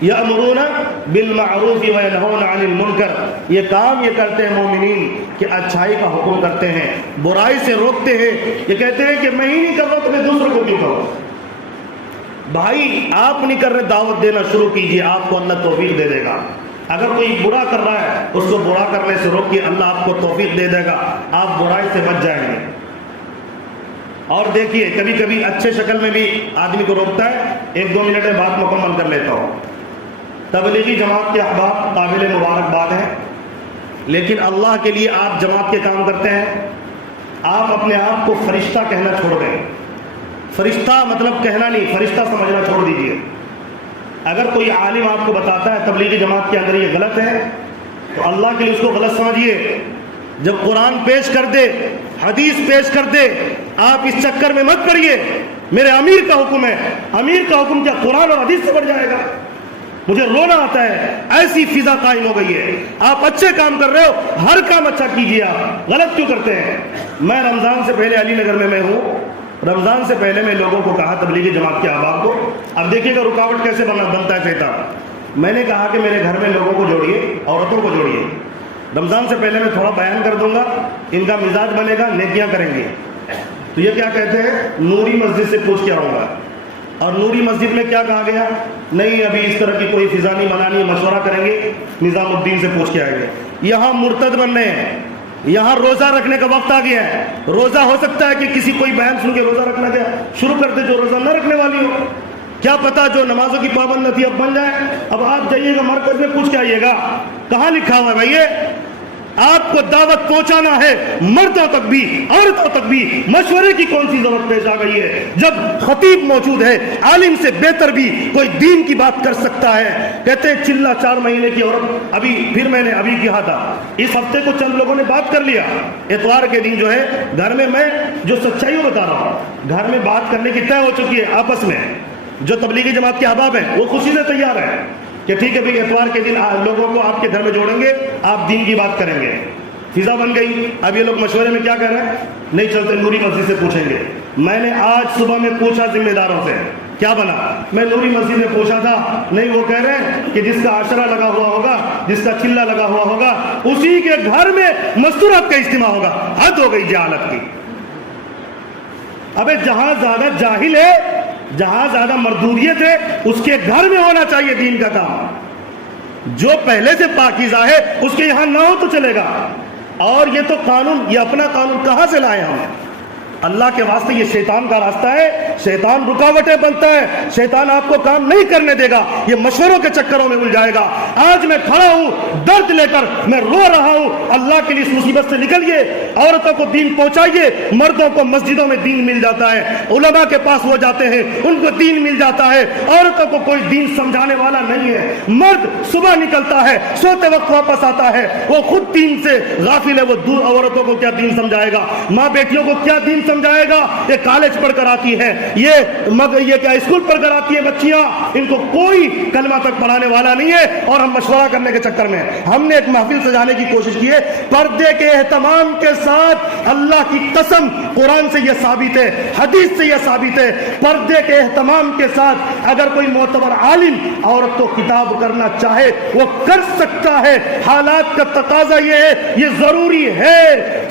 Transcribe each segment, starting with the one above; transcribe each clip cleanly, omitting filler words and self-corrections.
یأمرون بالمعروف وینہون عن المنکر، یہ کام یہ کرتے ہیں مومنین کہ اچھائی کا حکم کرتے ہیں، برائی سے روکتے ہیں، یہ کہتے ہیں کہ میں ہی نہیں کر رہا تو میں دوسروں کو کیوں کروں؟ بھائی آپ نہیں کر رہے، دعوت دینا شروع کیجئے، آپ کو اللہ توفیق دے دے گا۔ اگر کوئی برا کر رہا ہے اس کو برا کرنے سے روکیے، اللہ آپ کو توفیق دے دے گا، آپ برائی سے بچ جائیں گے۔ اور دیکھیے کبھی کبھی اچھے شکل میں بھی آدمی کو روکتا ہے، 1-2 منٹ میں بات مکمل کر لیتا ہوں۔ تبلیغی جماعت کے احباب قابل مبارکباد ہیں، لیکن اللہ کے لیے آپ جماعت کے کام کرتے ہیں، آپ اپنے آپ کو فرشتہ کہنا چھوڑ دیں۔ فرشتہ مطلب کہنا نہیں، فرشتہ سمجھنا چھوڑ دیجئے۔ اگر کوئی عالم آپ کو بتاتا ہے تبلیغی جماعت کے اندر یہ غلط ہے تو اللہ کے لیے اس کو غلط سمجھیے۔ جب قرآن پیش کر دے، حدیث پیش کر دے، آپ اس چکر میں مت پڑیے میرے امیر کا حکم ہے، امیر کا حکم کیا قرآن اور حدیث سے بڑھ جائے گا؟ مجھے رونا آتا ہے، ایسی فضا قائم ہو گئی ہے۔ آپ اچھے کام کر رہے ہو، ہر کام اچھا کیجیے، آپ غلط کیوں کرتے ہیں؟ میں رمضان سے پہلے علی نگر میں ہوں، رمضان سے پہلے میں لوگوں کو کہا تبلیغی جماعت کے احباب کو، اب دیکھیے گا رکاوٹ کیسے بنتا ہے شیطان۔ میں نے کہا کہ میرے گھر میں لوگوں کو جوڑیے، عورتوں کو جوڑیے، رمضان سے پہلے میں تھوڑا بیان کر دوں گا، ان کا مزاج بنے گا، نیکیاں کریں گے۔ تو یہ کیا کہتے ہیں؟ نوری مسجد سے پوچھ کے آؤں گا۔ اور نوری مسجد میں کیا کہا گیا؟ نہیں ابھی اس طرح کی کوئی فضا نہیں بنانی، مشورہ کریں گے، نظام الدین سے پوچھ کے آئیں گے۔ یہاں مرتد بننے ہیں، یہاں روزہ رکھنے کا وقت آ گیا ہے۔ روزہ ہو سکتا ہے کہ کسی کوئی بیان سن کے روزہ رکھنا دیا شروع کر دے جو روزہ نہ رکھنے والی ہو، کیا پتا جو نمازوں کی پابند نہ تھی اب بن جائے۔ اب آپ جائیے گا مرکز میں پوچھ کے آئیے گا، کہاں لکھا ہوا ہے بھائی؟ آپ کو دعوت پہنچانا ہے، مردوں تک بھی عورتوں تک بھی، مشورے کی کون سی ضرورت پیش آ گئی ہے؟ جب خطیب موجود ہے، عالم سے بہتر بھی کوئی دین کی بات کر سکتا ہے۔ کہتے ہیں چلہ 4 مہینے کی عورت، ابھی پھر میں نے ابھی کہا تھا، اس ہفتے کو چند لوگوں نے بات کر لیا، اتوار کے دن جو ہے گھر میں جو سچائی بتا رہا ہوں، گھر میں بات کرنے کی طے ہو چکی ہے آپس میں۔ جو تبلیغی جماعت کے احباب ہیں وہ خوشی سے تیار ہیں کہ ٹھیک ہے بھائی اتوار کے دن لوگوں کو آپ کے گھر میں جوڑیں گے، آپ دین کی بات کریں گے۔ فضا بن گئی۔ اب یہ لوگ مشورے میں کیا کہہ رہے ہیں؟ نہیں چلتے نوری مسجد سے پوچھیں گے۔ میں نے آج صبح میں پوچھا ذمہ داروں سے، کیا بنا؟ میں نوری مسجد میں پوچھا تھا، نہیں وہ کہہ رہے ہیں کہ جس کا عشرہ لگا ہوا ہوگا، جس کا چلہ لگا ہوا ہوگا، اسی کے گھر میں مستورات کا اجتماع ہوگا۔ حد ہو گئی جہالت کی۔ ابے جہاں زیادہ جاہل ہے، جہاں زیادہ مردودیت ہے، اس کے گھر میں ہونا چاہیے دین کا کام۔ جو پہلے سے پاکیزہ ہے اس کے یہاں نہ ہو تو چلے گا۔ اور یہ تو قانون، یہ اپنا قانون کہاں سے لائے ہم؟ اللہ کے واسطے یہ شیطان کا راستہ ہے، شیطان رکاوٹیں بنتا ہے، شیطان آپ کو کام نہیں کرنے دے گا، یہ مشوروں کے چکروں میں الجھائے گا۔ آج میں کھڑا ہوں درد لے کر، میں رو رہا ہوں، اللہ کے لیے اس مصیبت سے نکلیے، عورتوں کو دین پہنچائیے۔ مردوں کو مسجدوں میں دین مل جاتا ہے، علماء کے پاس وہ جاتے ہیں ان کو دین مل جاتا ہے، عورتوں کو کوئی دین سمجھانے والا نہیں ہے۔ مرد صبح نکلتا ہے، سوتے وقت واپس آتا ہے، وہ خود دین سے غافل ہے، وہ دور عورتوں کو کیا دین سمجھائے گا؟ ماں بیٹیوں کو کیا دین سمجھائے گا؟ یہ کالج پڑھ کر آتی ہے، یہ کیا اسکول پڑھ کر آتی ہے بچیاں، ان کو کوئی کلمہ تک پڑھانے والا نہیں ہے، اور ہم مشورہ کرنے کے چکر میں ہم نے ایک محفل سجانے کی کوشش کی ہے پردے کے اہتمام کے ساتھ۔ اللہ کی قسم قرآن سے یہ ثابت ہے، حدیث سے یہ ثابت ہے، پردے کے اہتمام کے ساتھ اگر کوئی معتبر عالم عورت کو خطاب کرنا چاہے وہ کر سکتا ہے۔ حالات کا تقاضا یہ ہے، یہ ضروری ہے۔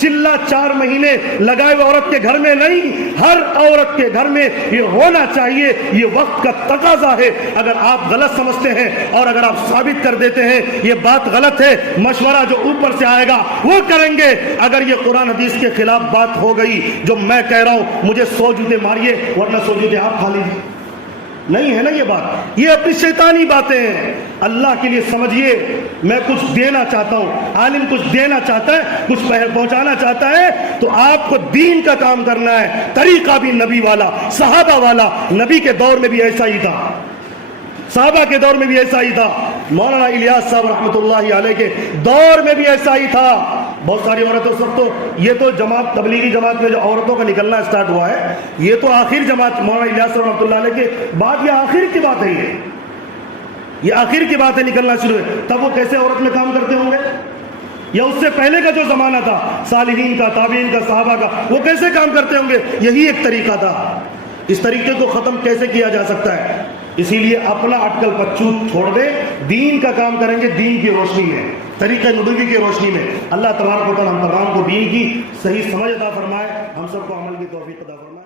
چلہ 4 مہینے لگائے ہوئے عورت کے گھر میں نہیں، ہر عورت کے گھر میں یہ ہونا چاہیے، یہ وقت کا تقاضا ہے۔ اگر آپ غلط سمجھتے ہیں اور اگر آپ ثابت کر دیتے ہیں یہ بات غلط ہے، مشورہ جو اوپر سے آئے گا وہ کریں گے۔ اگر یہ قرآن حدیث کے خلاف بات ہو گئی جو میں کہہ رہا ہوں، مجھے 100 جوتے ماریے ورنہ 100 جوتے آپ کھا لیجیے، نہیں ہے نا یہ بات، یہ اپنی شیطانی باتیں ہیں۔ اللہ کے لیے سمجھیے، میں کچھ دینا چاہتا ہوں، عالم کچھ دینا چاہتا ہے، کچھ پہنچانا چاہتا ہے تو آپ کو دین کا کام کرنا ہے۔ طریقہ بھی نبی والا، صحابہ والا، نبی کے دور میں بھی ایسا ہی تھا، صحابہ کے دور میں بھی ایسا ہی تھا، مولانا الیاس صاحب رحمۃ اللہ علیہ کے دور میں بھی ایسا ہی تھا۔ بہت ساری عورتوں سب تو یہ تو جماعت تبلیغی جماعت میں جو عورتوں کا نکلنا اسٹارٹ ہوا ہے، یہ تو آخر جماعت مولانا الیاس صاحب رحمۃ اللہ علیہ کے بعد یہ آخر کی بات ہے، یہ آخر کی بات ہے، نکلنا شروع ہے۔ تب وہ کیسے عورت میں کام کرتے ہوں گے؟ یا اس سے پہلے کا جو زمانہ تھا صالحین کا، تابعین کا، صحابہ کا، وہ کیسے کام کرتے ہوں گے؟ یہی ایک طریقہ تھا۔ اس طریقے کو ختم کیسے کیا جا سکتا ہے؟ اسی لیے اپنا اٹکل پچو چھوڑ دے، دین کا کام کریں گے دین کی روشنی میں، طریقہ نبوی کی روشنی میں۔ اللہ تبارک و تعالی ہم تمام کو دین کی صحیح سمجھ عطا فرمائے، ہم سب کو عمل کی توفیق عطا فرمائے۔